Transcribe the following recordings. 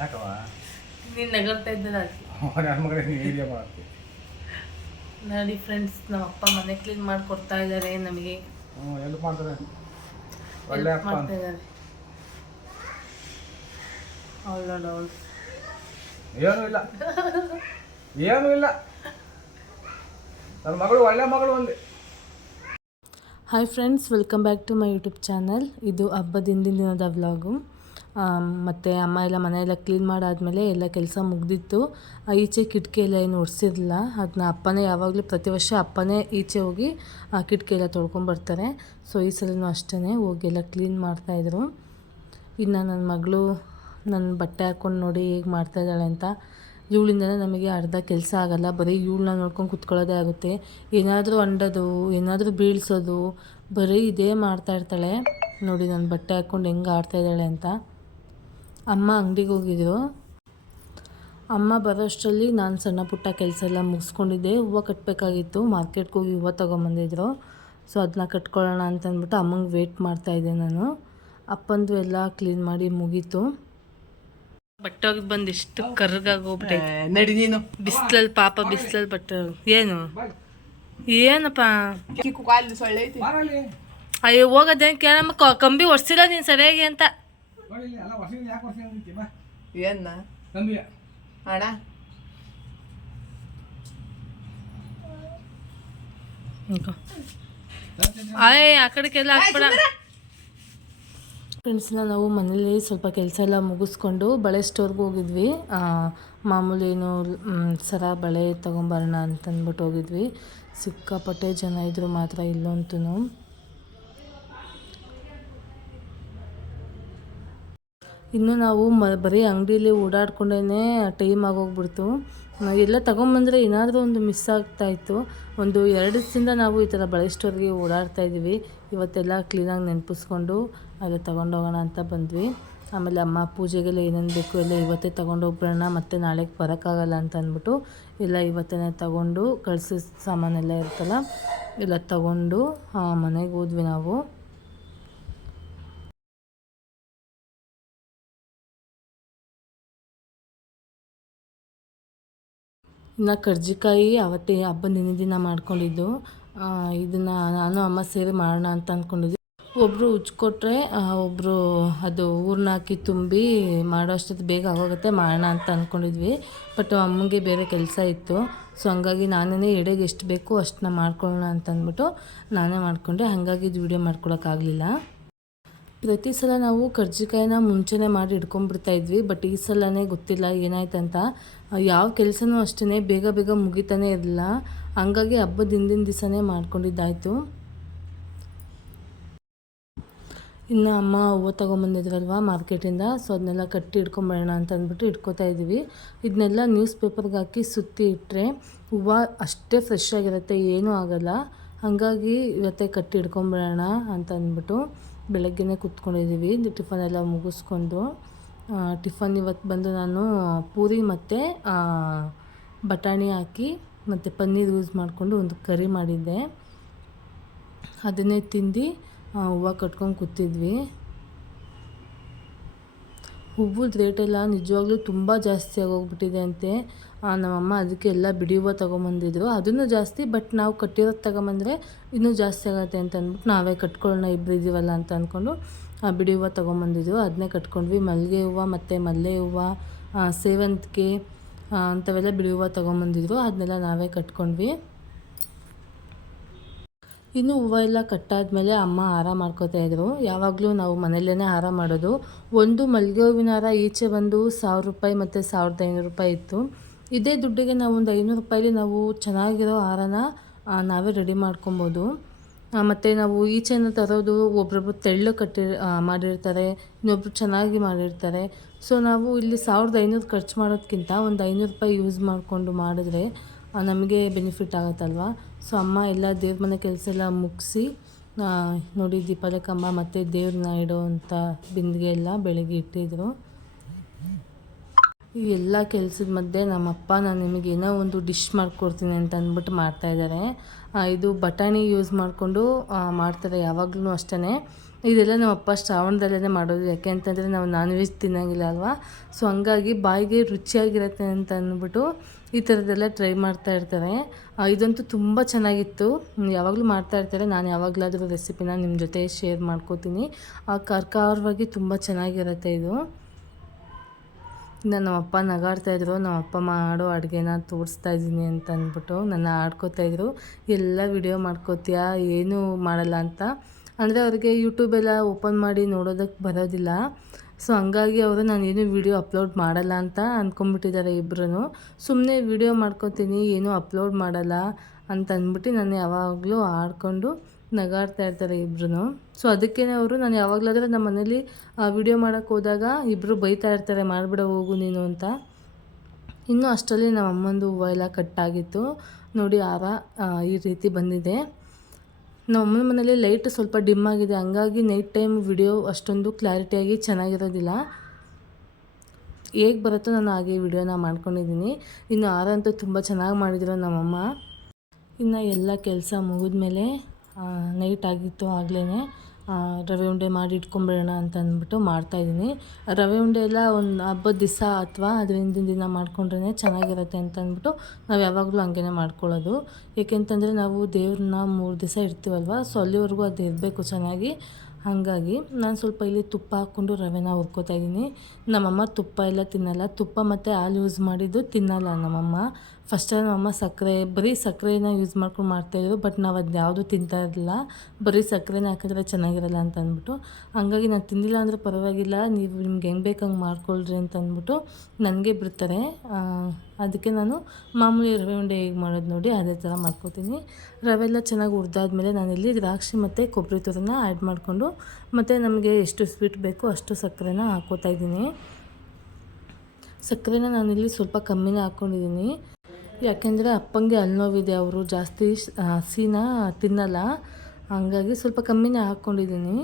ಯಾಕವ ನೀನು ನಗರ್ತಾ ಇದ್ದಲ್ಲ ನನ್ನ ಮಗನೇ ನೀನು ಏರಿಯಾ ಮಾಡ್ತೀವಿ. ನೋಡಿ ಫ್ರೆಂಡ್ಸ್, ನಮ್ಮ ಅಪ್ಪ ಮನೆ ಕ್ಲೀನ್ ಮಾಡಿ ಕೊಡ್ತಾ ಇದ್ದಾರೆ ನಮಗೆ. ಹೆಲ್ಪ್ ಮಾಡ್ತಾರೆ, ಒಳ್ಳೆ ಅಪ್ಪ ಮಾಡ್ತಾ ಇದ್ದಾರೆ. ಅವಳು ನೋಡು ಅವಳು ಏನೂ ಇಲ್ಲ ಏನೂ ಇಲ್ಲ, ನನ್ನ ಮಗಳು ಒಳ್ಳೆ ಮಗಳು ಒಂದೇ. Hi friends, welcome back to my YouTube channel. ಇದು ಹಬ್ಬದ ಹಿಂದಿನ ದಿನದ ವ್ಲಾಗು. ಮತ್ತು ಅಮ್ಮ ಎಲ್ಲ ಮನೆಯೆಲ್ಲ ಕ್ಲೀನ್ ಮಾಡಾದಮೇಲೆ ಎಲ್ಲ ಕೆಲಸ ಮುಗ್ದಿತ್ತು. ಈಚೆ ಕಿಟಕಿ ಎಲ್ಲ ಏನು ಒರೆಸಿರಲಿಲ್ಲ. ಅದನ್ನ ಅಪ್ಪನೇ ಯಾವಾಗಲೂ ಪ್ರತಿ ವರ್ಷ ಅಪ್ಪನೇ ಈಚೆ ಹೋಗಿ ಆ ಕಿಟಕಿ ಎಲ್ಲ ತೊಳ್ಕೊಂಬರ್ತಾರೆ. ಸೊ ಈ ಸಲನೂ ಅಷ್ಟೇ ಹೋಗಿ ಎಲ್ಲ ಕ್ಲೀನ್ ಮಾಡ್ತಾಯಿದ್ರು. ಇನ್ನು ನನ್ನ ಮಗಳು ನನ್ನ ಬಟ್ಟೆ ಹಾಕ್ಕೊಂಡು ನೋಡಿ ಹೇಗೆ ಮಾಡ್ತಾಯಿದ್ದಾಳೆ ಅಂತ. ಇವಳಿಂದನೇ ನಮಗೆ ಅರ್ಧ ಕೆಲಸ ಆಗೋಲ್ಲ, ಬರೀ ಇವಳನ್ನ ನೋಡ್ಕೊಂಡು ಕುತ್ಕೊಳ್ಳೋದೇ ಆಗುತ್ತೆ. ಏನಾದರೂ ಅಂಡೋದು, ಏನಾದರೂ ಬೀಳ್ಸೋದು, ಬರೀ ಇದೇ ಮಾಡ್ತಾಯಿರ್ತಾಳೆ. ನೋಡಿ ನನ್ನ ಬಟ್ಟೆ ಹಾಕ್ಕೊಂಡು ಹೆಂಗೆ ಆಡ್ತಾಯಿದ್ದಾಳೆ ಅಂತ. ಅಮ್ಮ ಅಂಗಡಿಗೆ ಹೋಗಿದ್ರು. ಅಮ್ಮ ಬರೋಷ್ಟರಲ್ಲಿ ನಾನು ಸಣ್ಣ ಪುಟ್ಟ ಕೆಲಸ ಎಲ್ಲ ಮುಗಿಸ್ಕೊಂಡಿದ್ದೆ. ಹೂವು ಕಟ್ಟಬೇಕಾಗಿತ್ತು, ಮಾರ್ಕೆಟ್ಗೆ ಹೋಗಿ ಹೂವು ತೊಗೊಂಬಂದಿದ್ರು. ಸೊ ಅದನ್ನ ಕಟ್ಕೊಳ್ಳೋಣ ಅಂತಂದ್ಬಿಟ್ಟು ಅಮ್ಮಂಗೆ ವೆಯ್ಟ್ ಮಾಡ್ತಾಯಿದ್ದೆ ನಾನು. ಅಪ್ಪಂದು ಎಲ್ಲ ಕ್ಲೀನ್ ಮಾಡಿ ಮುಗೀತು. ಬಟ್ಟೆ ಹೋಗಿ ಬಂದು ಇಷ್ಟು ಕರ್ಗಾಗೋಗ್ಬಿಟ್ಟೆ. ನಡಿ ನೀನು ಬಿಸಿಲಲ್ಲಿ ಪಾಪ, ಬಿಸಿಲಲ್ಲಿ ಬಟ್ಟೆ ಏನು ಏನಪ್ಪ ಸೊಳ್ಳೆ ಐತಿ. ಅಯ್ಯೋ ಹೋಗೋದೇನು ಕೇಳಮ್ಮ, ಕಂಬಿ ಒಡ್ಸಿಲ್ಲ ನೀನು ಸರಿಯಾಗಿ ಅಂತ. ಏನ ಅಣ್ಣ ಅಯ್ಯ ಆ ಕಡೆಗೆಲ್ಲ ಹಾಕ್ಬೇಡ. ಫ್ರೆಂಡ್ಸ್ನ ನಾವು ಮನೇಲಿ ಸ್ವಲ್ಪ ಕೆಲಸ ಎಲ್ಲ ಮುಗಿಸ್ಕೊಂಡು ಬಳೆ ಸ್ಟೋರ್ಗೆ ಹೋಗಿದ್ವಿ. ಮಾಮೂಲಿ ಏನು ಸರ ಬಳೆ ತೊಗೊಂಬರೋಣ ಅಂತಂದ್ಬಿಟ್ಟು ಹೋಗಿದ್ವಿ. ಸಿಕ್ಕಾಪಟ್ಟೆ ಜನ ಇದ್ದರು ಮಾತ್ರ ಇಲ್ಲಂತೂ. ಇನ್ನು ನಾವು ಬರೀ ಅಂಗಡಿಯಲ್ಲಿ ಓಡಾಡ್ಕೊಂಡೇ ಟೈಮ್ ಆಗೋಗ್ಬಿಡ್ತು. ಎಲ್ಲ ತೊಗೊಂಬಂದರೆ ಏನಾದರೂ ಒಂದು ಮಿಸ್ ಆಗ್ತಾಯಿತ್ತು. ಒಂದು 2 ದಿವಸದಿಂದ ನಾವು ಈ ಥರ ಬಳೆ ಸ್ಟೋರ್ಗೆ ಓಡಾಡ್ತಾಯಿದ್ವಿ. ಇವತ್ತೆಲ್ಲ ಕ್ಲೀನಾಗಿ ನೆನಪಿಸ್ಕೊಂಡು ಅಲ್ಲೇ ತೊಗೊಂಡೋಗೋಣ ಅಂತ ಬಂದ್ವಿ. ಆಮೇಲೆ ಅಮ್ಮ ಪೂಜೆಗೆಲ್ಲ ಏನೇನು ಬೇಕು ಎಲ್ಲ ಇವತ್ತೇ ತೊಗೊಂಡೋಗ್ಬಿಡೋಣ, ಮತ್ತು ನಾಳೆಗೆ ಬರೋಕ್ಕಾಗಲ್ಲ ಅಂತ ಅಂದ್ಬಿಟ್ಟು ಎಲ್ಲ ಇವತ್ತೇ ತೊಗೊಂಡು ಕಳಿಸೋ ಸಾಮಾನೆಲ್ಲ ಇರ್ತಲ್ಲ ಎಲ್ಲ ತೊಗೊಂಡು ಮನೆಗೆ ಹೋದ್ವಿ ನಾವು. ಇನ್ನು ಕರ್ಜಿಕಾಯಿ ಅವತ್ತೇ ಹಬ್ಬದ ಹಿಂದಿನ ದಿನ ಮಾಡ್ಕೊಂಡಿದ್ದು. ಇದನ್ನು ನಾನು ಅಮ್ಮ ಸೇರಿ ಮಾಡೋಣ ಅಂತ ಅಂದ್ಕೊಂಡಿದ್ವಿ. ಒಬ್ಬರು ಉಜ್ಕೊಟ್ರೆ ಒಬ್ಬರು ಅದು ಹೂರ್ಣ ಹಾಕಿ ತುಂಬಿ ಮಾಡೋ ಅಷ್ಟೊತ್ತು ಬೇಗ ಆಗೋಗುತ್ತೆ, ಮಾಡೋಣ ಅಂತ ಅಂದ್ಕೊಂಡಿದ್ವಿ. ಬಟ್ ಅಮ್ಮಂಗೆ ಬೇರೆ ಕೆಲಸ ಇತ್ತು. ಸೊ ಹಂಗಾಗಿ ನಾನೇ ಎಡೆಗೆ ಎಷ್ಟು ಬೇಕೋ ಅಷ್ಟನ್ನ ಮಾಡ್ಕೊಳ್ಳೋಣ ಅಂತ ಅಂದ್ಬಿಟ್ಟು ನಾನೇ ಮಾಡಿಕೊಂಡೆ. ಹಾಗಾಗಿ ಇದು ವೀಡಿಯೋ ಮಾಡ್ಕೊಳಕ್ಕಾಗಲಿಲ್ಲ. ಪ್ರತಿ ಸಲ ನಾವು ಕರ್ಜಿಕಾಯಿನ ಮುಂಚೆನೇ ಮಾಡಿ ಇಟ್ಕೊಂಡ್ಬಿಡ್ತಾಯಿದ್ವಿ. ಬಟ್ ಈ ಸಲನೇ ಗೊತ್ತಿಲ್ಲ ಏನಾಯ್ತಂತ, ಯಾವ ಕೆಲಸನೂ ಅಷ್ಟೇ ಬೇಗ ಬೇಗ ಮುಗಿತಾನೇ ಇರಲಿಲ್ಲ. ಹಂಗಾಗಿ ಹಬ್ಬದ ಹಿಂದಿನ ದಿವಸನೇ ಮಾಡ್ಕೊಂಡಿದ್ದಾಯಿತು. ಇನ್ನು ಅಮ್ಮ ಹೂವು ತೊಗೊಂಬಂದಿದ್ರಲ್ವ ಮಾರ್ಕೆಟಿಂದ, ಸೊ ಅದನ್ನೆಲ್ಲ ಕಟ್ಟಿ ಇಟ್ಕೊಂಬರೋಣ ಅಂತ ಅಂದ್ಬಿಟ್ಟು ಇಟ್ಕೋತಾ ಇದ್ದೀವಿ. ಇದನ್ನೆಲ್ಲ ನ್ಯೂಸ್ ಪೇಪರ್ಗೆ ಹಾಕಿ ಸುತ್ತಿ ಇಟ್ಟರೆ ಹೂವು ಅಷ್ಟೇ ಫ್ರೆಶ್ ಆಗಿರುತ್ತೆ, ಏನೂ ಆಗೋಲ್ಲ. ಹಾಗಾಗಿ ಇವತ್ತೇ ಕಟ್ಟಿ ಇಟ್ಕೊಂಬರೋಣ ಅಂತ ಅಂದ್ಬಿಟ್ಟು ಬೆಳಗ್ಗೆನೇ ಕೂತ್ಕೊಂಡಿದ್ದೀವಿ. ಟಿಫನ್ ಎಲ್ಲ ಮುಗಿಸ್ಕೊಂಡು. ಟಿಫನ್ ಇವತ್ತು ಬಂದು ನಾನು ಪೂರಿ ಮತ್ತು ಬಟಾಣಿ ಹಾಕಿ ಮತ್ತು ಪನ್ನೀರ್ ಯೂಸ್ ಮಾಡಿಕೊಂಡು ಒಂದು ಕರಿ ಮಾಡಿದ್ದೆ. ಅದನ್ನೇ ತಿಂದು ಹೂವು ಕಟ್ಕೊಂಡು ಕೂತಿದ್ವಿ. ಹೂವದ ರೇಟೆಲ್ಲ ನಿಜವಾಗ್ಲೂ ತುಂಬ ಜಾಸ್ತಿ ಆಗೋಗ್ಬಿಟ್ಟಿದೆ ಅಂತೆ. ನಮ್ಮಮ್ಮ ಅದಕ್ಕೆ ಎಲ್ಲ ಬಿಡಿ ಹೂವು ತೊಗೊಂಬಂದಿದ್ರು, ಅದನ್ನು ಜಾಸ್ತಿ. ಬಟ್ ನಾವು ಕಟ್ಟಿರೋದು ತೊಗೊಂಬಂದರೆ ಇನ್ನೂ ಜಾಸ್ತಿ ಆಗುತ್ತೆ ಅಂತ ಅಂದ್ಬಿಟ್ಟು ನಾವೇ ಕಟ್ಕೊಳ್ಳೋಣ, ಇಬ್ಬರು ಇದ್ದೀವಲ್ಲ ಅಂತ ಅಂದ್ಕೊಂಡು ಬಿಡಿ ಹೂವು ತೊಗೊಂಬಂದಿದ್ರು, ಅದನ್ನೇ ಕಟ್ಕೊಂಡ್ವಿ. ಮಲ್ಲಿಗೆ ಹೂವು ಮತ್ತು ಮಲ್ಲೆ ಹೂವು, ಸೇವಂತಿಗೆ ಅಂಥವೆಲ್ಲ ಬಿಡಿ ಹೂವು ತೊಗೊಂಬಂದಿದ್ರು, ಅದನ್ನೆಲ್ಲ ನಾವೇ ಕಟ್ಕೊಂಡ್ವಿ. ಇನ್ನು ಹೂವು ಎಲ್ಲ ಕಟ್ಟಾದಮೇಲೆ ಅಮ್ಮ ಹಾರ ಮಾಡ್ಕೋತಾಯಿದ್ರು. ಯಾವಾಗಲೂ ನಾವು ಮನೆಯಲ್ಲೇ ಹಾರ ಮಾಡೋದು. ಒಂದು ಮಲ್ಲಿಗೆ ಹೂವಿನ ಹಾರ ಈಚೆ ಬಂದು 1000 ರೂಪಾಯಿ ಮತ್ತು 1500 ರೂಪಾಯಿ ಇತ್ತು. ಇದೇ ದುಡ್ಡಿಗೆ ನಾವು ಒಂದು 500 ರೂಪಾಯಿಲಿ ನಾವು ಚೆನ್ನಾಗಿರೋ ಹಾರನ ನಾವೇ ರೆಡಿ ಮಾಡ್ಕೊಬೋದು. ಮತ್ತು ನಾವು ಈಚೆನ ತರೋದು ಒಬ್ರೊಬ್ರು ತೆಳ್ಳು ಮಾಡಿರ್ತಾರೆ, ಇನ್ನೊಬ್ರು ಚೆನ್ನಾಗಿ ಮಾಡಿರ್ತಾರೆ. ಸೊ ನಾವು ಇಲ್ಲಿ 1500 ಖರ್ಚು ಮಾಡೋದಕ್ಕಿಂತ ಒಂದು 500 ರೂಪಾಯಿ ಯೂಸ್ ಮಾಡಿಕೊಂಡು ಮಾಡಿದ್ರೆ ನಮಗೆ ಬೆನಿಫಿಟ್ ಆಗುತ್ತಲ್ವ. ಸೊ ಅಮ್ಮ ಎಲ್ಲ ದೇವ್ರ ಮನೆ ಕೆಲಸ ಎಲ್ಲ ಮುಗಿಸಿ ನೋಡಿ ದೀಪದ ಕಂಬ ಮತ್ತು ದೇವ್ರನ್ನ ಇಡೋವಂಥ ಬಿಂದಿಗೆ ಎಲ್ಲ ಬೆಳಗ್ಗೆ ಇಟ್ಟಿದ್ರು. ಈ ಎಲ್ಲ ಕೆಲಸದ ಮಧ್ಯೆ ನಮ್ಮಪ್ಪ ನಾನು ನಿಮಗೆ ಏನೋ ಒಂದು ಡಿಶ್ ಮಾಡಿಕೊಡ್ತೀನಿ ಅಂತ ಅಂದ್ಬಿಟ್ಟು ಮಾಡ್ತಾಯಿದ್ದಾರೆ. ಇದು ಬಟಾಣಿ ಯೂಸ್ ಮಾಡಿಕೊಂಡು ಮಾಡ್ತಾರೆ ಯಾವಾಗಲೂ ಅಷ್ಟೇ. ಇದೆಲ್ಲ ನಮ್ಮ ಅಪ್ಪ ಶ್ರಾವಣದಲ್ಲೇ ಮಾಡೋದು, ಯಾಕೆ ಅಂತಂದರೆ ನಾವು ನಾನ್ ವೆಜ್ ತಿನ್ನೋಂಗಿಲ್ಲ ಅಲ್ವಾ. ಸೊ ಹಂಗಾಗಿ ಬಾಯಿಗೆ ರುಚಿಯಾಗಿರುತ್ತೆ ಅಂತ ಅಂದ್ಬಿಟ್ಟು ಈ ಥರದ್ದೆಲ್ಲ ಟ್ರೈ ಮಾಡ್ತಾ ಇರ್ತಾರೆ. ಇದಂತೂ ತುಂಬ ಚೆನ್ನಾಗಿತ್ತು, ಯಾವಾಗಲೂ ಮಾಡ್ತಾ ಇರ್ತಾರೆ. ನಾನು ಯಾವಾಗಲಾದರೂ ರೆಸಿಪಿನ ನಿಮ್ಮ ಜೊತೆ ಶೇರ್ ಮಾಡ್ಕೋತೀನಿ. ಖಾರವಾಗಿ ತುಂಬ ಚೆನ್ನಾಗಿರುತ್ತೆ ಇದು. ಇನ್ನು ನಮ್ಮಪ್ಪ ನಗಾಡ್ತಾಯಿದ್ರು, ನಮ್ಮಪ್ಪ ಮಾಡೋ ಅಡುಗೆನ ತೋರಿಸ್ತಾ ಇದ್ದೀನಿ ಅಂತ ಅಂದ್ಬಿಟ್ಟು ನನ್ನ ಆಡ್ಕೋತಾಯಿದ್ರು. ಎಲ್ಲ ವಿಡಿಯೋ ಮಾಡ್ಕೋತೀಯಾ, ಏನೂ ಮಾಡಲ್ಲ ಅಂತ. ಅಂದರೆ ಅವ್ರಿಗೆ ಯೂಟ್ಯೂಬೆಲ್ಲ ಓಪನ್ ಮಾಡಿ ನೋಡೋದಕ್ಕೆ ಬರೋದಿಲ್ಲ. ಸೊ ಹಂಗಾಗಿ ಅವರು ನಾನೇನು ವೀಡಿಯೋ ಅಪ್ಲೋಡ್ ಮಾಡಲ್ಲ ಅಂತ ಅಂದ್ಕೊಂಬಿಟ್ಟಿದ್ದಾರೆ ಇಬ್ಬರೂ. ಸುಮ್ಮನೆ ವೀಡಿಯೋ ಮಾಡ್ಕೊತೀನಿ, ಏನೂ ಅಪ್ಲೋಡ್ ಮಾಡಲ್ಲ ಅಂತ ಅಂದ್ಬಿಟ್ಟು ನಾನು ಯಾವಾಗಲೂ ಆಡ್ಕೊಂಡು ನಗಾಡ್ತಾ ಇರ್ತಾರೆ ಇಬ್ಬರೂ. ಸೊ ಅದಕ್ಕೇ ಅವರು ನಾನು ಯಾವಾಗಲಾದರೂ ನಮ್ಮ ಮನೇಲಿ ವೀಡಿಯೋ ಮಾಡೋಕ್ಕೆ ಹೋದಾಗ ಇಬ್ಬರು ಬೈತಾ ಇರ್ತಾರೆ, ಮಾಡಿಬಿಡ ಹೋಗು ನೀನು ಅಂತ. ಇನ್ನೂ ಅಷ್ಟರಲ್ಲಿ ನಮ್ಮ ಅಮ್ಮಂದು ಹೂವು ಎಲ್ಲ ಕಟ್ಟಾಗಿತ್ತು ನೋಡಿ, ಹಾರ ಈ ರೀತಿ ಬಂದಿದೆ. ನಮ್ಮ ಅಮ್ಮನ ಮನೇಲಿ ಲೈಟ್ ಸ್ವಲ್ಪ ಡಿಮ್ ಆಗಿದೆ, ಹಂಗಾಗಿ ನೈಟ್ ಟೈಮ್ ವಿಡಿಯೋ ಅಷ್ಟೊಂದು ಕ್ಲಾರಿಟಿಯಾಗಿ ಚೆನ್ನಾಗಿರೋದಿಲ್ಲ. ಹೇಗೆ ಬರುತ್ತೋ ನಾನು ಹಾಗೆ ವಿಡಿಯೋನ ಮಾಡ್ಕೊಂಡಿದ್ದೀನಿ. ಇನ್ನು ಹಾರ ಅಂತೂ ತುಂಬ ಚೆನ್ನಾಗಿ ಮಾಡಿದ್ರು ನಮ್ಮಮ್ಮ. ಇನ್ನು ಎಲ್ಲ ಕೆಲಸ ಮುಗಿದ್ಮೇಲೆ ನೈಟ್ ಆಗಿತ್ತು ಆಗಲೇ ರವೆ ಉಂಡೆ ಮಾಡಿ ಇಟ್ಕೊಂಬಿಡೋಣ ಅಂತ ಅಂದ್ಬಿಟ್ಟು ಮಾಡ್ತಾಯಿದ್ದೀನಿ. ರವೆ ಉಂಡೆ ಎಲ್ಲ ಒಂದು ಹಬ್ಬದ ದಿವಸ ಅಥವಾ ಅದ್ರ ಹಿಂದಿನ ದಿನ ಮಾಡ್ಕೊಂಡ್ರೆ ಚೆನ್ನಾಗಿರುತ್ತೆ ಅಂತ ಅಂದ್ಬಿಟ್ಟು ನಾವು ಯಾವಾಗಲೂ ಹಂಗೆ ಮಾಡ್ಕೊಳ್ಳೋದು. ಏಕೆಂತಂದರೆ ನಾವು ದೇವ್ರನ್ನ 3 ದಿವಸ ಇಡ್ತೀವಲ್ವ, ಸೊ ಅಲ್ಲಿವರೆಗೂ ಅದು ಇರಬೇಕು ಚೆನ್ನಾಗಿ. ಹಾಗಾಗಿ ನಾನು ಸ್ವಲ್ಪ ಇಲ್ಲಿ ತುಪ್ಪ ಹಾಕ್ಕೊಂಡು ರವೆನ ಹುರ್ಕೋತಾ ಇದ್ದೀನಿ. ನಮ್ಮಮ್ಮ ತುಪ್ಪ ಎಲ್ಲ ತಿನ್ನಲ್ಲ, ತುಪ್ಪ ಮತ್ತು ಹಾಲು ಯೂಸ್ ಮಾಡಿದ್ದು ತಿನ್ನಲ್ಲ ನಮ್ಮಮ್ಮ. ಫಸ್ಟಲ್ಲಿ ನಮ್ಮಮ್ಮ ಬರೀ ಸಕ್ಕರೆನ ಯೂಸ್ ಮಾಡ್ಕೊಂಡು ಮಾಡ್ತಾಯಿದ್ರು, ಬಟ್ ನಾವು ಅದು ಯಾವುದೂ ತಿಂತಾ ಇರಲಿಲ್ಲ. ಬರೀ ಸಕ್ಕರೆನ ಹಾಕಿದ್ರೆ ಚೆನ್ನಾಗಿರಲ್ಲ ಅಂತ ಅಂದ್ಬಿಟ್ಟು, ಹಂಗಾಗಿ ನಾನು ತಿಂದಿಲ್ಲ ಅಂದರೆ ಪರವಾಗಿಲ್ಲ, ನೀವು ನಿಮ್ಗೆ ಹೆಂಗೆ ಬೇಕು ಹಂಗೆ ಮಾಡ್ಕೊಳ್ರಿ ಅಂತ ಅಂದ್ಬಿಟ್ಟು ನನಗೆ ಬಿಡ್ತಾರೆ. ಅದಕ್ಕೆ ನಾನು ಮಾಮೂಲಿ ರವೆ ಉಂಡೆ ಹೇಗೆ ಮಾಡೋದು ನೋಡಿ ಅದೇ ಥರ ಮಾಡ್ಕೋತೀನಿ. ರವೆ ಎಲ್ಲ ಚೆನ್ನಾಗಿ ಹುರಿದಾದ್ಮೇಲೆ ನಾನಿಲ್ಲಿ ದ್ರಾಕ್ಷಿ ಮತ್ತು ಕೊಬ್ಬರಿ ತುರಿನ ಆ್ಯಡ್ ಮಾಡಿಕೊಂಡು, ಮತ್ತು ನಮಗೆ ಎಷ್ಟು ಸ್ವೀಟ್ ಬೇಕೋ ಅಷ್ಟು ಸಕ್ಕರೆನ ಹಾಕ್ಕೋತಾ ಇದ್ದೀನಿ. ಸಕ್ಕರೆನ ನಾನಿಲ್ಲಿ ಸ್ವಲ್ಪ ಕಮ್ಮಿನೇ ಹಾಕ್ಕೊಂಡಿದ್ದೀನಿ, ಯಾಕೆಂದರೆ ಅಪ್ಪಂಗೆ ಹಲ್ಲು ನೋವಿದೆ, ಅವರು ಜಾಸ್ತಿ ಸಿಹಿನ ತಿನ್ನಲ್ಲ, ಹಂಗಾಗಿ ಸ್ವಲ್ಪ ಕಮ್ಮಿನೇ ಹಾಕ್ಕೊಂಡಿದ್ದೀನಿ.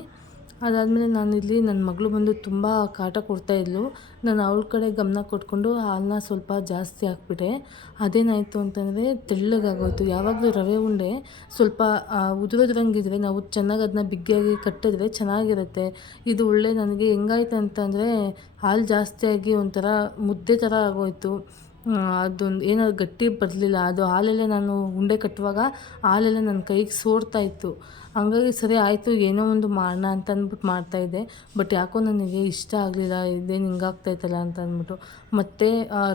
ಅದಾದಮೇಲೆ ನಾನಿಲ್ಲಿ ನನ್ನ ಮಗಳು ಬಂದು ತುಂಬ ಕಾಟ ಕೊಡ್ತಾಯಿದ್ಲು. ನಾನು ಅವಳ ಕಡೆ ಗಮನ ಕೊಟ್ಕೊಂಡು ಹಾಲನ್ನ ಸ್ವಲ್ಪ ಜಾಸ್ತಿ ಹಾಕ್ಬಿಟ್ಟೆ. ಅದೇನಾಯಿತು ಅಂತಂದರೆ ತೆಳ್ಳಗಾಗೋಯ್ತು. ಯಾವಾಗಲೂ ರವೆ ಉಂಡೆ ಸ್ವಲ್ಪ ಉದುರೋದ್ರಂಗಿದ್ರೆ ನಾವು ಚೆನ್ನಾಗಿ ಅದನ್ನ ಬಿಗಿಯಾಗಿ ಕಟ್ಟಿದ್ರೆ ಚೆನ್ನಾಗಿರುತ್ತೆ. ಇದು ಒಳ್ಳೆ ನನಗೆ ಹೆಂಗಾಯ್ತು ಅಂತಂದರೆ ಹಾಲು ಜಾಸ್ತಿಯಾಗಿ ಒಂಥರ ಮುದ್ದೆ ಥರ ಆಗೋಯಿತು. ಅದೊಂದು ಏನೋ ಗಟ್ಟಿ ಬರಲಿಲ್ಲ. ಅದು ಹಾಲೆಲ್ಲ ನಾನು ಉಂಡೆ ಕಟ್ಟುವಾಗ ಹಾಲೆಲ್ಲ ನನ್ನ ಕೈಗೆ ಸೋರ್ತಾಯಿತ್ತು. ಹಂಗಾಗಿ ಸರಿ ಆಯಿತು, ಏನೋ ಒಂದು ಮಾಡೋಣ ಅಂತ ಅಂದ್ಬಿಟ್ಟು ಮಾಡ್ತಾಯಿದ್ದೆ. ಬಟ್ ಯಾಕೋ ನನಗೆ ಇಷ್ಟ ಆಗಲಿಲ್ಲ, ಇದೇನು ಹಿಂಗಾಗ್ತಾಯಿತ್ತಲ್ಲ ಅಂತ ಅಂದ್ಬಿಟ್ಟು ಮತ್ತೆ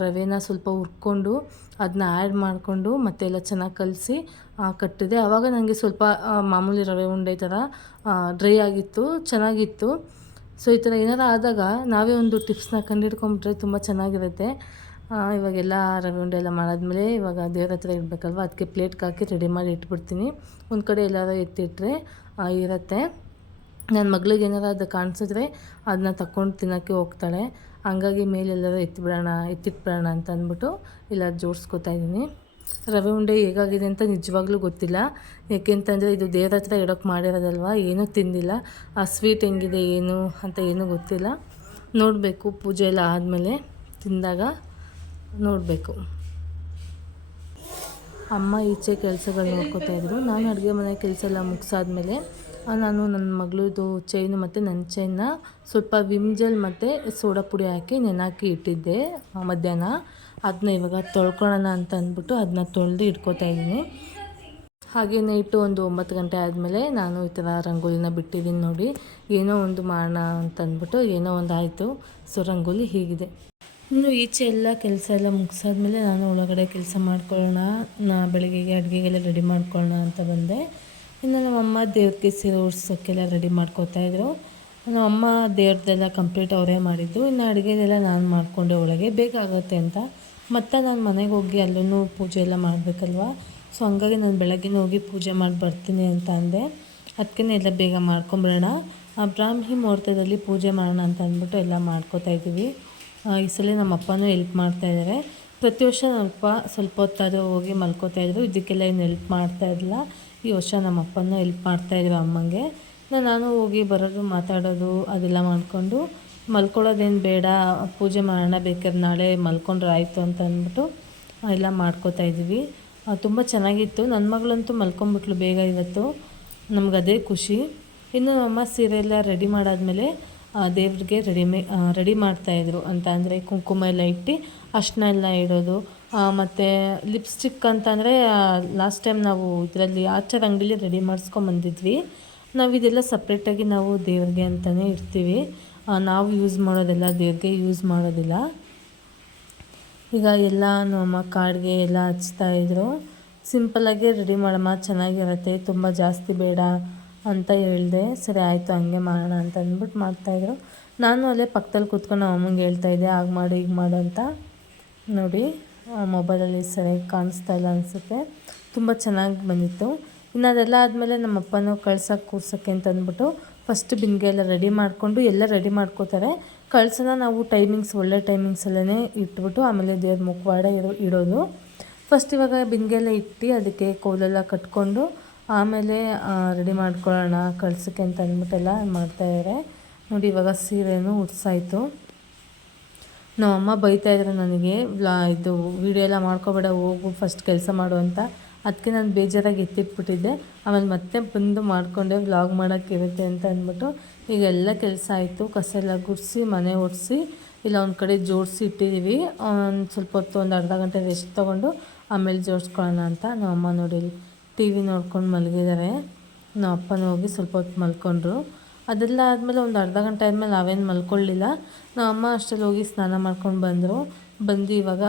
ರವೆನ ಸ್ವಲ್ಪ ಹುರ್ಕೊಂಡು ಅದನ್ನ ಆ್ಯಡ್ ಮಾಡಿಕೊಂಡು ಮತ್ತೆ ಎಲ್ಲ ಚೆನ್ನಾಗಿ ಕಲಸಿ ಕಟ್ಟಿದೆ. ಆವಾಗ ನನಗೆ ಸ್ವಲ್ಪ ಮಾಮೂಲಿ ರವೆ ಉಂಡೆ ಥರ ಡ್ರೈ ಆಗಿತ್ತು, ಚೆನ್ನಾಗಿತ್ತು. ಸೊ ಈ ಥರ ಏನಾರು ಆದಾಗ ನಾವೇ ಒಂದು ಟಿಪ್ಸ್ನ ಕಂಡುಹಿಡ್ಕೊಂಬಿಟ್ರೆ ತುಂಬ ಚೆನ್ನಾಗಿರುತ್ತೆ. ಇವಾಗೆಲ್ಲ ರವೆ ಉಂಡೆ ಎಲ್ಲ ಮಾಡಾದ್ಮೇಲೆ ಇವಾಗ ದೇವ್ರ ಹತ್ರ ಇಡಬೇಕಲ್ವ, ಅದಕ್ಕೆ ಪ್ಲೇಟ್ಗೆ ಹಾಕಿ ರೆಡಿ ಮಾಡಿ ಇಟ್ಬಿಡ್ತೀನಿ. ಒಂದು ಕಡೆ ಎಲ್ಲಾರು ಎತ್ತಿಟ್ರೆ ಇರುತ್ತೆ. ನನ್ನ ಮಗಳಿಗೆ ಏನಾರು ಅದು ಕಾಣಿಸಿದ್ರೆ ಅದನ್ನ ತಗೊಂಡು ತಿನ್ನೋಕ್ಕೆ ಹೋಗ್ತಾಳೆ. ಹಂಗಾಗಿ ಮೇಲೆಲ್ಲರೂ ಎತ್ತಿಟ್ಬಿಡೋಣ ಅಂತ ಅಂದ್ಬಿಟ್ಟು ಎಲ್ಲ ಜೋಡಿಸ್ಕೊತಾ ಇದ್ದೀನಿ. ರವೆ ಉಂಡೆ ಹೇಗಾಗಿದೆ ಅಂತ ನಿಜವಾಗ್ಲೂ ಗೊತ್ತಿಲ್ಲ, ಏಕೆಂತಂದರೆ ಇದು ದೇವ್ರ ಹತ್ರ ಇಡೋಕ್ಕೆ ಮಾಡಿರೋದಲ್ವ, ಏನೂ ತಿಂದಿಲ್ಲ. ಆ ಸ್ವೀಟ್ ಹೆಂಗಿದೆ ಏನು ಅಂತ ಏನೂ ಗೊತ್ತಿಲ್ಲ, ನೋಡಬೇಕು ಪೂಜೆ ಎಲ್ಲ ಆದಮೇಲೆ ತಿಂದಾಗ ನೋಡಬೇಕು. ಅಮ್ಮ ಈಚೆ ಕೆಲಸಗಳು ನೋಡ್ಕೋತಾಯಿದ್ರು. ನಾನು ಅಡುಗೆ ಮನೆ ಕೆಲಸ ಎಲ್ಲ ಮುಗಿಸಾದ್ಮೇಲೆ ನಾನು ನನ್ನ ಮಗಳದು ಚೈನು ಮತ್ತು ನನ್ನ ಚೈನ್ನ ಸ್ವಲ್ಪ ವಿಮ್ ಜೆಲ್ ಮತ್ತು ಸೋಡಾ ಪುಡಿ ಹಾಕಿ ನೆನಾಕಿ ಇಟ್ಟಿದ್ದೆ ಮಧ್ಯಾಹ್ನ. ಅದನ್ನ ಇವಾಗ ತೊಳ್ಕೊಳ್ಳೋಣ ಅಂತ ಅಂದ್ಬಿಟ್ಟು ಅದನ್ನ ತೊಳೆದು ಇಟ್ಕೋತಾ ಇದ್ದೀನಿ. ಹಾಗೆ ನೈಟು ಒಂದು 9 ಗಂಟೆ ಆದಮೇಲೆ ನಾನು ಈ ಥರ ರಂಗೋಲಿನ ಬಿಟ್ಟಿದ್ದೀನಿ ನೋಡಿ. ಏನೋ ಒಂದು ಮಾಡೋಣ ಅಂತ ಅಂದ್ಬಿಟ್ಟು ಏನೋ ಒಂದು ಆಯಿತು. ಸೊ ರಂಗೋಲಿ ಹೀಗಿದೆ. ಇನ್ನು ಈಚೆ ಎಲ್ಲ ಕೆಲಸ ಎಲ್ಲ ಮುಗಿಸಾದ್ಮೇಲೆ ನಾನು ಒಳಗಡೆ ಕೆಲಸ ಮಾಡ್ಕೊಳ್ಳೋಣ, ಬೆಳಗ್ಗೆಗೆ ಅಡುಗೆಗೆಲ್ಲ ರೆಡಿ ಮಾಡ್ಕೊಳ್ಳೋಣ ಅಂತ ಬಂದೆ. ಇನ್ನು ನಮ್ಮಮ್ಮ ದೇವ್ರಿಗೆ ಸೀರೆ ಉಡ್ಸೋಕ್ಕೆಲ್ಲ ರೆಡಿ ಮಾಡ್ಕೋತಾಯಿದ್ರು. ನಮ್ಮಮ್ಮ ದೇವ್ರದ್ದೆಲ್ಲ ಕಂಪ್ಲೀಟ್ ಅವರೇ ಮಾಡಿದ್ದು. ಇನ್ನು ಅಡುಗೆದೆಲ್ಲ ನಾನು ಮಾಡಿಕೊಂಡೆ ಒಳಗೆ, ಬೇಗ ಆಗುತ್ತೆ ಅಂತ. ಮತ್ತು ನಾನು ಮನೆಗೆ ಹೋಗಿ ಅಲ್ಲೂ ಪೂಜೆ ಎಲ್ಲ ಮಾಡಬೇಕಲ್ವ. ಸೊ ಹಂಗಾಗಿ ನಾನು ಬೆಳಗ್ಗೆ ಹೋಗಿ ಪೂಜೆ ಮಾಡಿ ಬರ್ತೀನಿ ಅಂತ ಅಂದೆ. ಅದಕ್ಕೆ ಎಲ್ಲ ಬೇಗ ಮಾಡ್ಕೊಂಬಿಡೋಣ, ಬ್ರಾಹ್ಮಿ ಮುಹೂರ್ತದಲ್ಲಿ ಪೂಜೆ ಮಾಡೋಣ ಅಂತ ಅಂದ್ಬಿಟ್ಟು ಎಲ್ಲ ಮಾಡ್ಕೋತಾಯಿದ್ದೀವಿ. ಈ ಸಲ ನಮ್ಮ ಅಪ್ಪನೂ ಹೆಲ್ಪ್ ಮಾಡ್ತಾಯಿದ್ದಾರೆ. ಪ್ರತಿ ವರ್ಷ ಸ್ವಲ್ಪ ಹೊತ್ತಾದರೂ ಹೋಗಿ ಮಲ್ಕೋತಾಯಿದ್ರು, ಇದಕ್ಕೆಲ್ಲ ಏನು ಹೆಲ್ಪ್ ಮಾಡ್ತಾಯಿರಲಿಲ್ಲ. ಈ ವರ್ಷ ನಮ್ಮ ಅಪ್ಪನೂ ಹೆಲ್ಪ್ ಮಾಡ್ತಾಯಿದ್ರು ಅಮ್ಮಂಗೆ. ನಾನು ಹೋಗಿ ಬರೋದು ಮಾತಾಡೋದು ಅದೆಲ್ಲ ಮಾಡಿಕೊಂಡು ಮಲ್ಕೊಳ್ಳೋದೇನು ಬೇಡ, ಪೂಜೆ ಮಾಡೋಣ, ಬೇಕಾದ್ರೆ ನಾಳೆ ಮಲ್ಕೊಂಡ್ರೆ ಆಯಿತು ಅಂತ ಅಂದ್ಬಿಟ್ಟು ಎಲ್ಲ ಮಾಡ್ಕೋತಾಯಿದ್ವಿ. ತುಂಬ ಚೆನ್ನಾಗಿತ್ತು. ನನ್ನ ಮಗಳಂತೂ ಮಲ್ಕೊಂಬಿಟ್ಲು ಬೇಗ ಇವತ್ತು. ನಮ್ಗೆ ಅದೇ ಖುಷಿ, ಇನ್ನು ಅಮ್ಮ ಸೀರೆ ಎಲ್ಲ ರೆಡಿ ಮಾಡಾದ್ಮೇಲೆ ದೇವ್ರಿಗೆ ರೆಡಿ ಮಾಡ್ತಾಯಿದ್ರು ಅಂತ ಅಂದರೆ ಕುಂಕುಮ ಎಲ್ಲ ಇಟ್ಟು ಅರ್ಶಿನ ಎಲ್ಲ ಇಡೋದು. ಮತ್ತು ಲಿಪ್ಸ್ಟಿಕ್ ಅಂತಂದರೆ ಲಾಸ್ಟ್ ಟೈಮ್ ನಾವು ಇದರಲ್ಲಿ ಆಚಾರ ಅಂಗಡಿಲಿ ರೆಡಿ ಮಾಡಿಸ್ಕೊಂಬಂದಿದ್ವಿ. ನಾವು ಇದೆಲ್ಲ ಸಪ್ರೇಟಾಗಿ ನಾವು ದೇವ್ರಿಗೆ ಅಂತಲೇ ಇಡ್ತೀವಿ. ನಾವು ಯೂಸ್ ಮಾಡೋದೆಲ್ಲ ದೇವ್ರಿಗೆ ಯೂಸ್ ಮಾಡೋದಿಲ್ಲ. ಈಗ ಎಲ್ಲ ನಮ್ಮ ಕಾಡಿಗೆ ಎಲ್ಲ ಹಚ್ತಾಯಿದ್ರು. ಸಿಂಪಲ್ಲಾಗಿ ರೆಡಿ ಮಾಡಮ್ಮ, ಚೆನ್ನಾಗಿರುತ್ತೆ, ತುಂಬ ಜಾಸ್ತಿ ಬೇಡ ಅಂತ ಹೇಳಿದೆ. ಸರಿ ಆಯಿತು ಹಂಗೆ ಮಾಡೋಣ ಅಂತ ಅಂದ್ಬಿಟ್ಟು ಮಾಡ್ತಾಯಿದ್ರು. ನಾನು ಅಲ್ಲೇ ಪಕ್ಕದಲ್ಲಿ ಕೂತ್ಕೊಂಡು ನಮ್ಮ ಅಮ್ಮಂಗೆ ಹೇಳ್ತಾಯಿದ್ದೆ, ಆಗ ಮಾಡು ಈಗ ಮಾಡು ಅಂತ. ನೋಡಿ ಮೊಬೈಲಲ್ಲಿ ಸರಿಯಾಗಿ ಕಾಣಿಸ್ತಾ ಇಲ್ಲ ಅನಿಸುತ್ತೆ. ತುಂಬ ಚೆನ್ನಾಗಿ ಬಂದಿತ್ತು. ಇನ್ನು ಅದೆಲ್ಲ ಆದಮೇಲೆ ನಮ್ಮ ಅಪ್ಪನೂ ಕೂರ್ಸೋಕ್ಕೆ ಅಂತ ಅಂದ್ಬಿಟ್ಟು ಫಸ್ಟ್ ಬಿಂದಿಗೆ ಎಲ್ಲ ರೆಡಿ ಮಾಡಿಕೊಂಡು ಎಲ್ಲ ರೆಡಿ ಮಾಡ್ಕೋತಾರೆ. ಕಳಸನ ನಾವು ಒಳ್ಳೆ ಟೈಮಿಂಗ್ಸಲ್ಲೇ ಇಟ್ಬಿಟ್ಟು ಆಮೇಲೆ ದೇವ್ರ ಮುಖವಾಡ ಇಡೋದು. ಫಸ್ಟ್ ಇವಾಗ ಬಿಂದಿಗೆ ಎಲ್ಲ ಇಟ್ಟು ಅದಕ್ಕೆ ಕೋಲೆಲ್ಲ ಕಟ್ಕೊಂಡು ಆಮೇಲೆ ರೆಡಿ ಮಾಡ್ಕೊಳ್ಳೋಣ ಕಳ್ಸೋಕ್ಕೆ ಅಂತ ಅಂದ್ಬಿಟ್ಟೆಲ್ಲ ಮಾಡ್ತಾಯಿದ್ದಾರೆ. ನೋಡಿ ಇವಾಗ ಸೀರೆನೂ ಉಡ್ಸಾಯಿತು. ನಮ್ಮಮ್ಮ ಬೈತಾಯಿದ್ರು ನನಗೆ, ಇದು ವೀಡಿಯೋ ಎಲ್ಲ ಮಾಡ್ಕೊಬೇಡ, ಹೋಗು ಫಸ್ಟ್ ಕೆಲಸ ಮಾಡು ಅಂತ. ಅದಕ್ಕೆ ನಾನು ಬೇಜಾರಾಗಿ ಎತ್ತಿಟ್ಬಿಟ್ಟಿದ್ದೆ. ಆಮೇಲೆ ಮತ್ತೆ ಬಂದು ಮಾಡಿಕೊಂಡೆ, ವ್ಲಾಗ್ ಮಾಡೋಕ್ಕಿರುತ್ತೆ ಅಂತ ಅಂದ್ಬಿಟ್ಟು. ಈಗ ಎಲ್ಲ ಕೆಲಸ ಆಯಿತು. ಕಸ ಎಲ್ಲ ಗುಡಿಸಿ ಮನೆ ಒರೆಸಿ ಇಲ್ಲ ಒಂದು ಕಡೆ ಜೋಡಿಸಿ ಇಟ್ಟಿದ್ದೀವಿ. ಒಂದು ಸ್ವಲ್ಪ ಹೊತ್ತು ಒಂದು ಅರ್ಧ ಗಂಟೆ ರೆಸ್ಟ್ ತೊಗೊಂಡು ಆಮೇಲೆ ಜೋಡಿಸ್ಕೊಳ್ಳೋಣ ಅಂತ. ನಮ್ಮಮ್ಮ ನೋಡಿ ಟಿ ವಿ ನೋಡ್ಕೊಂಡು ಮಲಗಿದ್ದಾರೆ. ನಮ್ಮ ಅಪ್ಪನೂ ಹೋಗಿ ಸ್ವಲ್ಪ ಹೊತ್ತು ಮಲ್ಕೊಂಡ್ರು. ಅದೆಲ್ಲ ಆದಮೇಲೆ ಒಂದು ಅರ್ಧ ಗಂಟೆ ಆದಮೇಲೆ ನಾವೇನು ಮಲ್ಕೊಳ್ಳಿಲ್ಲ. ನಮ್ಮಮ್ಮ ಅಷ್ಟರಲ್ಲಿ ಹೋಗಿ ಸ್ನಾನ ಮಾಡ್ಕೊಂಡು ಬಂದರು. ಬಂದು ಇವಾಗ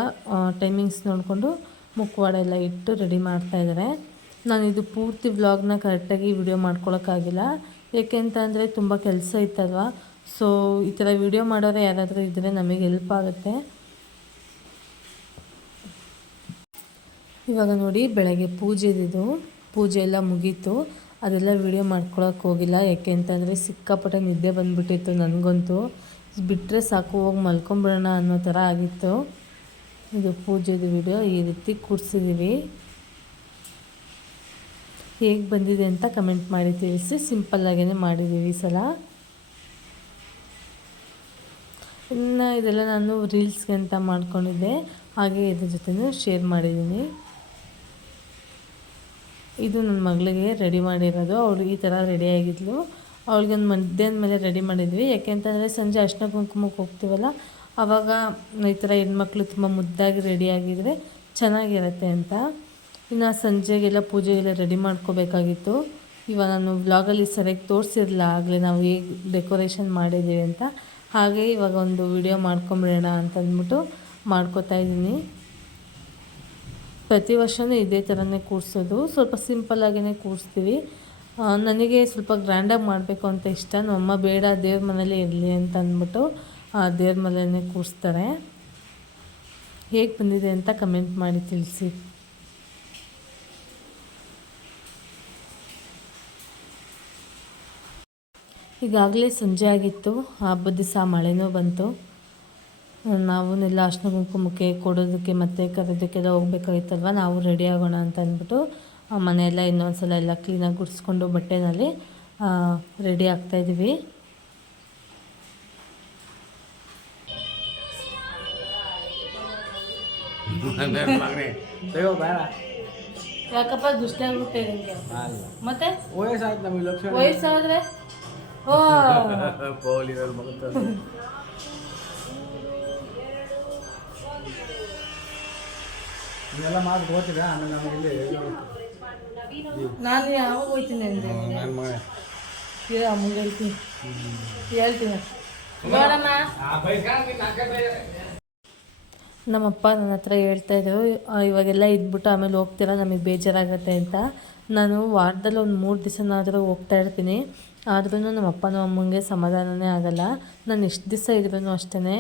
ಟೈಮಿಂಗ್ಸ್ ನೋಡಿಕೊಂಡು ಮುಖವಾಡ ಎಲ್ಲ ಇಟ್ಟು ರೆಡಿ ಮಾಡ್ತಾಯಿದ್ದಾರೆ. ನಾನು ಇದು ಪೂರ್ತಿ ವ್ಲಾಗ್ನ ಕರೆಕ್ಟಾಗಿ ವಿಡಿಯೋ ಮಾಡ್ಕೊಳಕ್ಕಾಗಿಲ್ಲ. ಏಕೆ ಅಂತ ಅಂದರೆ ತುಂಬ ಕೆಲಸ ಇತ್ತಲ್ವ. ಸೊ ಈ ಥರ ವಿಡಿಯೋ ಮಾಡೋರು ಯಾರಾದರೂ ಇದ್ದರೆ ನಮಗೆ ಹೆಲ್ಪ್ ಆಗುತ್ತೆ. ಇವಾಗ ನೋಡಿ ಬೆಳಗ್ಗೆ ಪೂಜೆ ಎಲ್ಲ ಮುಗೀತು. ಅದೆಲ್ಲ ವಿಡಿಯೋ ಮಾಡ್ಕೊಳಕ್ಕೆ ಹೋಗಿಲ್ಲ. ಯಾಕೆ ಅಂತಂದರೆ ಸಿಕ್ಕಾಪಟ್ಟೆ ನಿದ್ದೆ ಬಂದುಬಿಟ್ಟಿತ್ತು ನನಗಂತೂ. ಬಿಟ್ಟರೆ ಸಾಕು ಹೋಗಿ ಮಲ್ಕೊಂಬಿಡೋಣ ಅನ್ನೋ ಥರ ಆಗಿತ್ತು. ಇದು ಪೂಜೆದು ವಿಡಿಯೋ ಈ ರೀತಿ ಕೂರಿಸಿದ್ದೀವಿ. ಹೇಗೆ ಬಂದಿದೆ ಅಂತ ಕಮೆಂಟ್ ಮಾಡಿ ತಿಳಿಸಿ. ಸಿಂಪಲ್ಲಾಗೇ ಮಾಡಿದ್ದೀವಿ ಈ ಸಲ. ಇನ್ನು ಇದೆಲ್ಲ ನಾನು ರೀಲ್ಸ್ಗೆ ಅಂತ ಮಾಡ್ಕೊಂಡಿದ್ದೆ, ಹಾಗೆ ಇದ್ರ ಜೊತೆನೂ ಶೇರ್ ಮಾಡಿದ್ದೀನಿ. ಇದು ನನ್ನ ಮಗಳಿಗೆ ರೆಡಿ ಮಾಡಿರೋದು. ಅವಳು ಈ ಥರ ರೆಡಿಯಾಗಿದ್ಲು. ಅವಳಿಗೊಂದು ಮಧ್ಯಾಹ್ನ ಮೇಲೆ ರೆಡಿ ಮಾಡಿದ್ವಿ. ಯಾಕೆ ಅಂತಂದರೆ ಸಂಜೆ ಅರ್ಶಿನ ಕುಂಕುಮಕ್ಕೆ ಹೋಗ್ತೀವಲ್ಲ, ಆವಾಗ ಈ ಥರ ಹೆಣ್ಮಕ್ಳು ತುಂಬ ಮುದ್ದಾಗಿ ರೆಡಿಯಾಗಿದ್ದರೆ ಚೆನ್ನಾಗಿರುತ್ತೆ ಅಂತ. ಇನ್ನು ಸಂಜೆಗೆಲ್ಲ ಪೂಜೆಗೆಲ್ಲ ರೆಡಿ ಮಾಡ್ಕೋಬೇಕಾಗಿತ್ತು. ಇವಾಗ ನಾನು ವ್ಲಾಗಲ್ಲಿ ಸರಿಯಾಗಿ ತೋರಿಸಿರಲಿಲ್ಲ ಆಗಲೇ ನಾವು ಹೇಗೆ ಡೆಕೋರೇಷನ್ ಮಾಡಿದ್ದೀವಿ ಅಂತ. ಹಾಗೆ ಇವಾಗ ಒಂದು ವಿಡಿಯೋ ಮಾಡ್ಕೊಂಬಿಡೋಣ ಅಂತ ಅಂದ್ಬಿಟ್ಟು ಮಾಡ್ಕೋತಾ ಇದ್ದೀನಿ. ಪ್ರತಿ ವರ್ಷವೂ ಇದೇ ಥರನೇ ಕೂರಿಸೋದು. ಸ್ವಲ್ಪ ಸಿಂಪಲ್ಲಾಗೇ ಕೂರಿಸ್ತೀವಿ. ನನಗೆ ಸ್ವಲ್ಪ ಗ್ರ್ಯಾಂಡಾಗಿ ಮಾಡಬೇಕು ಅಂತ ಇಷ್ಟ. ನಮ್ಮಮ್ಮ ಬೇಡ ದೇವ್ರ ಮನೇಲೇ ಇರಲಿ ಅಂತ ಅಂದ್ಬಿಟ್ಟು ದೇವ್ರ ಮನೆಯೇ ಕೂರಿಸ್ತಾರೆ. ಹೇಗೆ ಬಂದಿದೆ ಅಂತ ಕಮೆಂಟ್ ಮಾಡಿ ತಿಳಿಸಿ. ಈಗಾಗಲೇ ಸಂಜೆ ಆಗಿತ್ತು. ಹಬ್ಬದ ದಿವಸ ಮಳೆನೂ ಬಂತು. ನಾವನ್ನೆಲ್ಲ ಅರ್ಶಿನ ಕುಂಕುಮಕ್ಕೆ ಕೊಡೋದಕ್ಕೆ ಮತ್ತು ಕರೆಯೋದಕ್ಕೆಲ್ಲ ಹೋಗ್ಬೇಕಾಗಿತ್ತಲ್ವ, ನಾವು ರೆಡಿ ಆಗೋಣ ಅಂತ ಅಂದ್ಬಿಟ್ಟು ಮನೆಯೆಲ್ಲ ಇನ್ನೊಂದು ಸಲ ಎಲ್ಲ ಕ್ಲೀನಾಗಿ ಗುಡಿಸ್ಕೊಂಡು ಬಟ್ಟೆನಲ್ಲಿ ರೆಡಿ ಆಗ್ತಾಯಿದ್ದೀವಿ. ಯಾಕಪ್ಪ ದುಷ್ಟಾಗ್ಬಿಟ್ಟೆ ನಿಮಗೆ? ಮತ್ತೆ ವಯಸ್ಸಾದ್ರೆ ಇದೆಲ್ಲ ಮಾಡಿ ಹೋಗ್ತೀರಾ? ಆಮೇಲೆ ನಮಗೆ ನಾನು ಯಾವಾಗ ಹೋಗ್ತೀನಿ ಅಂದರೆ ಅಮ್ಮಂಗೆ ಹೇಳ್ತೀನಿ ನೋಡಮ್ಮ. ನಮ್ಮಪ್ಪ ನನ್ನ ಹತ್ರ ಹೇಳ್ತಾಯಿದ್ರು, ಇವಾಗೆಲ್ಲ ಇದ್ಬಿಟ್ಟು ಆಮೇಲೆ ಹೋಗ್ತೀರಾ, ನಮಗೆ ಬೇಜಾರಾಗತ್ತೆ ಅಂತ. ನಾನು ವಾರದಲ್ಲಿ ಒಂದು 3 ದಿವಸನಾದರೂ ಹೋಗ್ತಾ ಇರ್ತೀನಿ. ಆದ್ರೂ ನಮ್ಮ ಅಪ್ಪ ನಮ್ಮ ಅಮ್ಮಂಗೆ ಸಮಾಧಾನನೇ ಆಗೋಲ್ಲ. ನಾನು ಎಷ್ಟು ದಿವಸ ಇದ್ರೂ ಅಷ್ಟೇ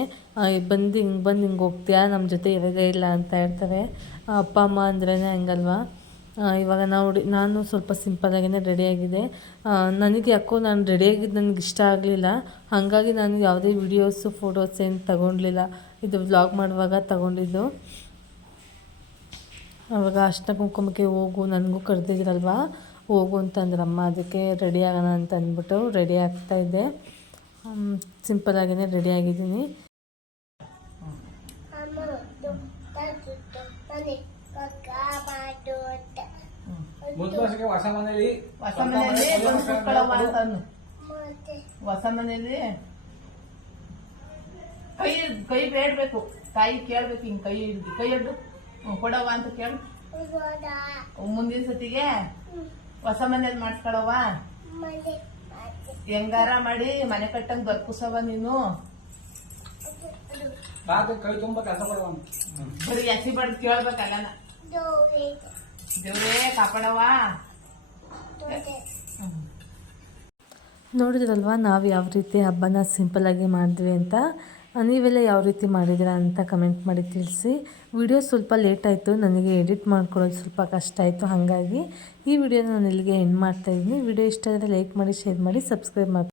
ಬಂದು ಹಿಂಗೆ ಹೋಗ್ತೀಯಾ, ನಮ್ಮ ಜೊತೆ ಇರೋದೇ ಇಲ್ಲ ಅಂತ ಇರ್ತಾರೆ. ಅಪ್ಪ ಅಮ್ಮ ಅಂದ್ರೇ ಹಂಗಲ್ವಾ. ಇವಾಗ ನಾನು ಸ್ವಲ್ಪ ಸಿಂಪಲ್ಲಾಗೇ ರೆಡಿಯಾಗಿದೆ. ನನಗೆ ಯಾಕೋ ನಾನು ರೆಡಿಯಾಗಿದ್ದು ನನಗೆ ಇಷ್ಟ ಆಗಲಿಲ್ಲ. ಹಾಗಾಗಿ ನಾನು ಯಾವುದೇ ವೀಡಿಯೋಸು ಫೋಟೋಸ್ ಏನು ತಗೊಳ್ಲಿಲ್ಲ. ಇದು ವ್ಲಾಗ್ ಮಾಡುವಾಗ ತಗೊಂಡಿದ್ದು. ಆವಾಗ ಅರ್ಶಿನ ಕುಂಕುಮಕ್ಕೆ ಹೋಗು, ನನಗೂ ಕರೆದಿದ್ರಲ್ವ ಹೋಗು ಅಂತಂದ್ರಮ್ಮ. ಅದಕ್ಕೆ ರೆಡಿ ಆಗೋಣ ಅಂತ ಅಂದ್ಬಿಟ್ಟು ರೆಡಿ ಆಗ್ತಾಯಿದ್ದೆ. ಸಿಂಪಲ್ಲಾಗೇ ರೆಡಿಯಾಗಿದ್ದೀನಿ. ಹೊಸ ಮನೆಯಲ್ಲಿ ಹೊಸ ಮನೇಲಿ ಕೈ ಕೈ ಬೇಡ್ಬೇಕು, ತಾಯಿ ಕೇಳ್ಬೇಕು, ಹಿಂಗ್ ಕೈ ಹಿಡ್ದು ಕೈ ಹಿಡ್ದು ಕೊಡವ ಅಂತ ಕೇಳು. ಮುಂದಿನ ಸತಿಗೆ ಹೊಸ ಮನೇಲಿ ಮಾಡ್ಸ್ಕೊಳವ, ಹೆಂಗಾರ ಮಾಡಿ ಮನೆ ಕಟ್ಟಂಗ್ ಬರ್ಕುಸವ ನೀನು. ಕೈ ತುಂಬ ಕೆಲಸ ಕೊಡುವ ಬರೀ ಹಸಿ ಬಡ್ದು ಕೇಳ್ಬೇಕಲ್ಲ. ದೇವ್ರೇ ಕಾಪಾಡವ. ನೋಡಿದ್ರಲ್ವ ನಾವು ಯಾವ ರೀತಿ ಹಬ್ಬನ ಸಿಂಪಲ್ಲಾಗಿ ಮಾಡಿದ್ವಿ ಅಂತ. ನೀವೆಲ್ಲ ಯಾವ ರೀತಿ ಮಾಡಿದ್ದೀರಾ ಅಂತ ಕಮೆಂಟ್ ಮಾಡಿ ತಿಳಿಸಿ. ವಿಡಿಯೋ ಸ್ವಲ್ಪ ಲೇಟ್ ಆಯಿತು, ನನಗೆ ಎಡಿಟ್ ಮಾಡ್ಕೊಳ್ಳೋದು ಸ್ವಲ್ಪ ಕಷ್ಟ ಆಯಿತು. ಹಾಗಾಗಿ ಈ ವಿಡಿಯೋನ ನಾನು ಇಲ್ಲಿಗೆ ಎಂಡ್ ಮಾಡ್ತಾಯಿದ್ದೀನಿ. ವಿಡಿಯೋ ಇಷ್ಟ ಆದರೆ ಲೈಕ್ ಮಾಡಿ, ಶೇರ್ ಮಾಡಿ, ಸಬ್ಸ್ಕ್ರೈಬ್ ಮಾಡಿ.